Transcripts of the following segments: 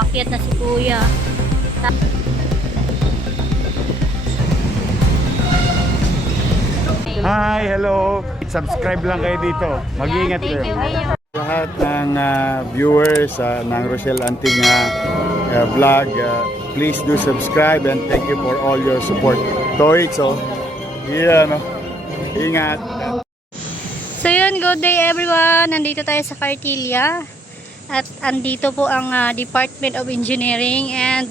umakyat na si kuya. Hi, hello. Subscribe lang kayo dito. Mag-iingat Thank you, kayo. Mayor. Lahat ng viewers ng Rochelle Anting vlog, please do subscribe and thank you for all your support. Toy, so, no? Ingat. So yun, good day everyone. Nandito tayo sa Cartilla. At andito po ang Department of Engineering and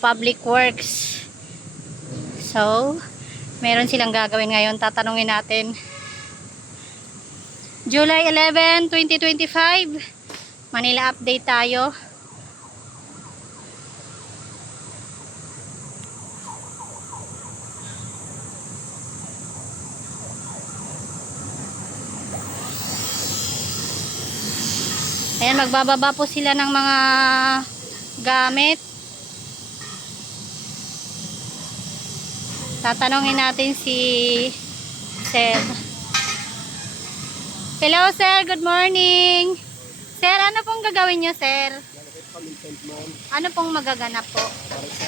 Public Works. So, meron silang gagawin ngayon. Tatanungin natin. July 11, 2025. Manila update tayo. Ayan, magbababa po sila ng mga gamit. Tatanungin natin si Sir. Hello, Sir. Good morning. Sir, ano pong gagawin nyo, Sir? Ano pong magaganap po? Para sa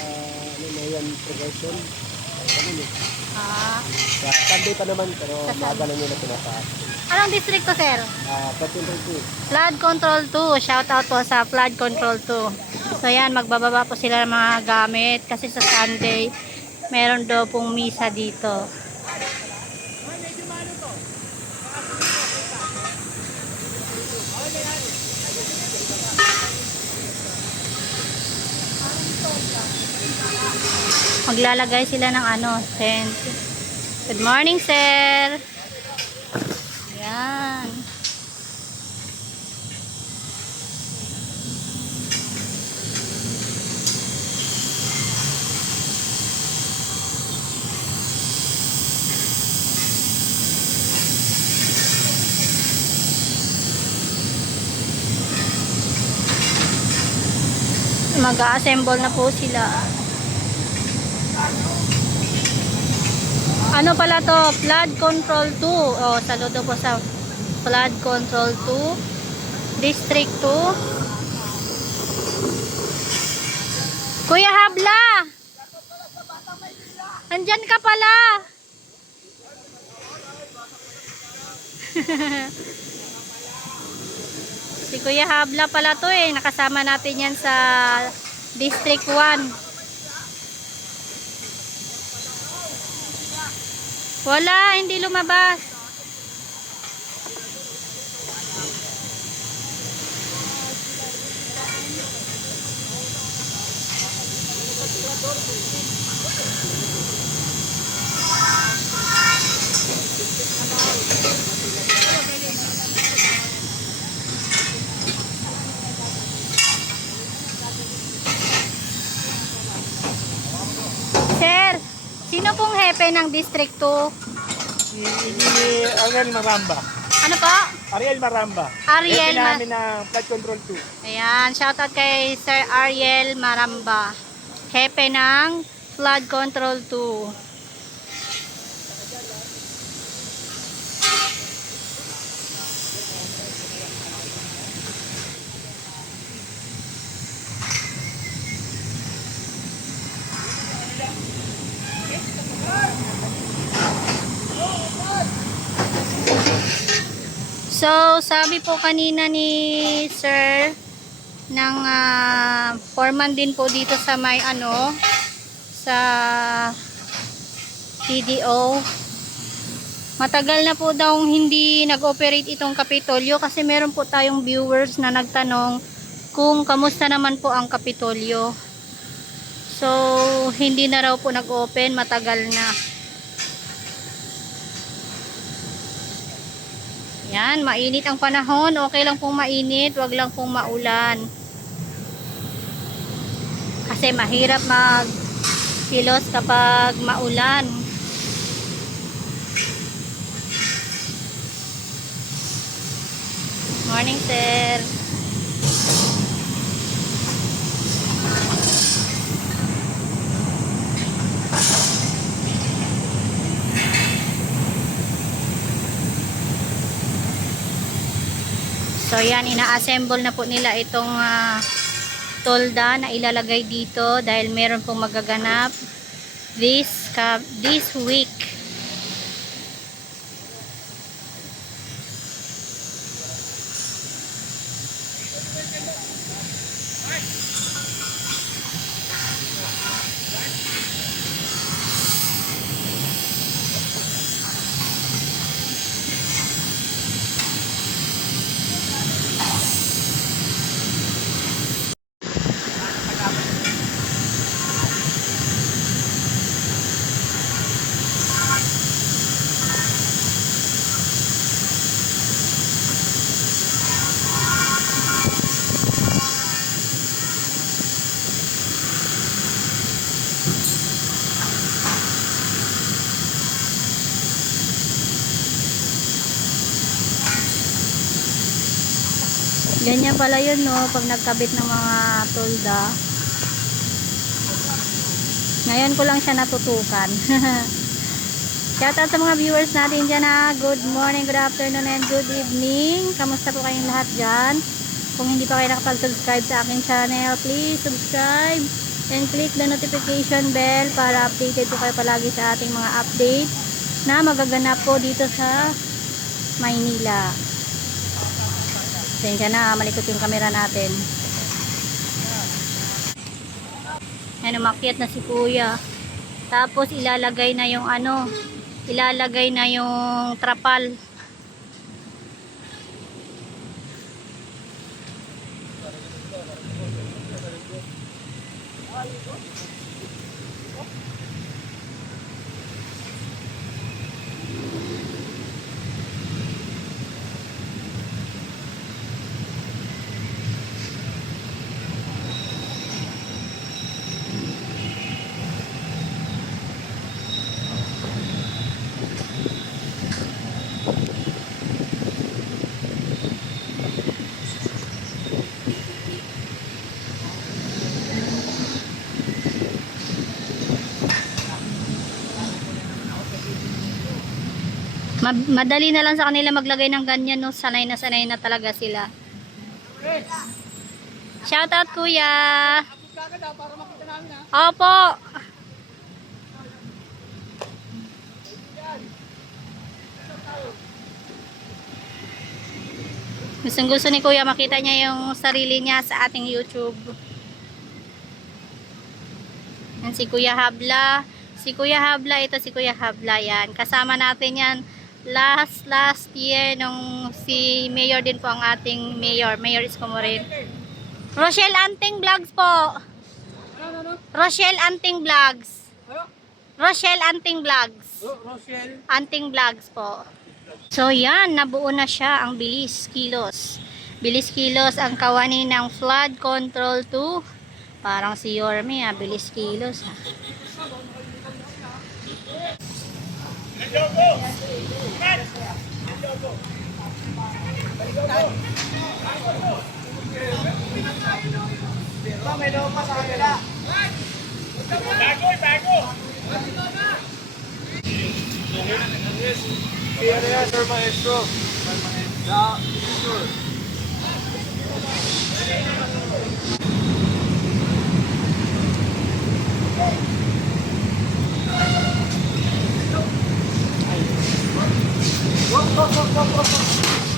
yan progression. Ah, Sa Sunday pa naman pero Sa maaga lang nila pinataas. anong district to, Sir? Patunay po. Flood Control 2. Shout out po sa Flood Control 2. So yan, magbababa po sila ng mga gamit kasi sa Sunday meron daw pong misa dito. Maglalagay sila ng tent. Good morning, sir. Yan. Mag-a-assemble na po sila. Ano pala to? Flood Control 2. O, saludo po sa Flood Control 2. District 2. Kuya Habla! Andyan ka pala! Si Kuya Habla pala to eh. Nakasama natin yan sa District 1. Wala, hindi lumabas. Sir, sino pong hepe ng District 2? Si Ariel Maramba. Ano po? Ariel Maramba. Ariel Ito namin ng Flood Control 2. Ayan, shoutout kay Sir Ariel Maramba. Hepe ng Flood Control 2. So, sabi po kanina ni Sir ng foreman din po dito sa may sa PDO. Matagal na po daw hindi nag-operate itong Kapitolyo kasi meron po tayong viewers na nagtanong kung kamusta naman po ang Kapitolyo. So, hindi na raw po nag-open, matagal na. Yan, mainit ang panahon. Okay lang pong mainit, wag lang pong maulan. Kasi mahirap mag-kilos kapag maulan. Morning, sir. So yan, ina-assemble na po nila itong tolda na ilalagay dito dahil meron pong magaganap this week. Ganyan pala yun, no, pag nagkabit ng mga tolda. Ngayon ko lang siya natutukan. Shoutout sa mga viewers natin dyan, ha. Good morning, good afternoon, and good evening. Kamusta po kayong lahat dyan? Kung hindi pa kayo nakapag-subscribe sa aking channel, please subscribe and click the notification bell para updated po kayo palagi sa ating mga update na magaganap po dito sa Maynila. Pasensya na, malikot yung camera natin. Ayan, umakyat na si kuya. Tapos ilalagay na yung ilalagay na yung trapal. Madali na lang sa kanila maglagay ng ganyan, no? Sanay na talaga sila. Shoutout kuya. Opo. Gustong gusto ni kuya makita niya yung sarili niya sa ating YouTube. Yan si Kuya Habla. Si Kuya Habla, ito si Kuya Habla yan. Kasama natin yan last year nung si Mayor din po ang ating Mayor Isko Moreno. Rochelle Anting Vlogs po. Rochelle Anting Vlogs. Rochelle Anting Vlogs. Rochelle. Anting Vlogs po. So yan, nabuo na siya ang Bilis Kilos. Bilis Kilos ang kawani ng Flood Control 2. Parang si Yorme, Bilis Kilos. Sir Maestro. Yeah, sure.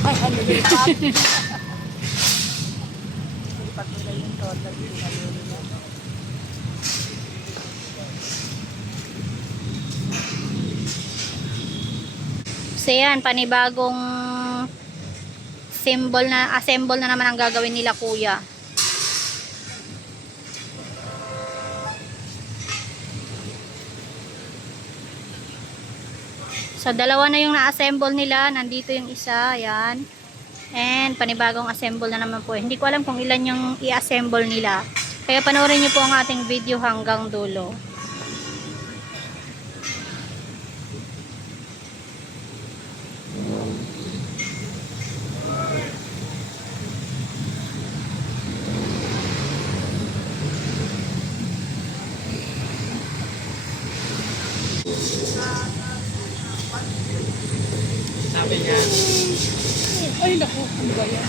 Ay, ano lipat? So yan, panibagong assemble na naman ang gagawin nila kuya. So dalawa na yung na-assemble nila, nandito yung isa, yan. And panibagong assemble na naman po. Hindi ko alam kung ilan yung i-assemble nila. Kaya panoorin niyo po ang ating video hanggang dulo. Sabi niya. Ay, naku, ano ba yan?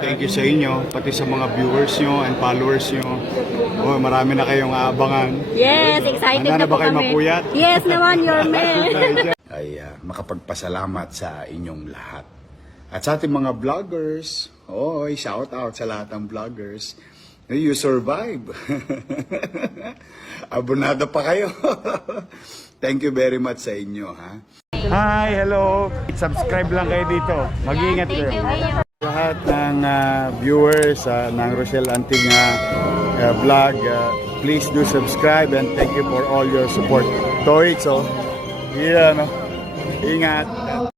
thank you sa inyo, pati sa mga viewers nyo and followers nyo. Oh, marami na kayong aabangan. Yes, excited Handa na po ba kayo kami. mapuyat? Yes naman, your man. Ay makapagpasalamat sa inyong lahat. At sa ating mga vloggers, shout out sa lahat ng vloggers. You survive. Abonado pa kayo. Thank you very much sa inyo, ha? Hi, hello. Subscribe lang kayo dito. Mag-iingat kayo. Lahat ng viewers ng Rochelle Antig vlog, please do subscribe and thank you for all your support. Toits, ingat.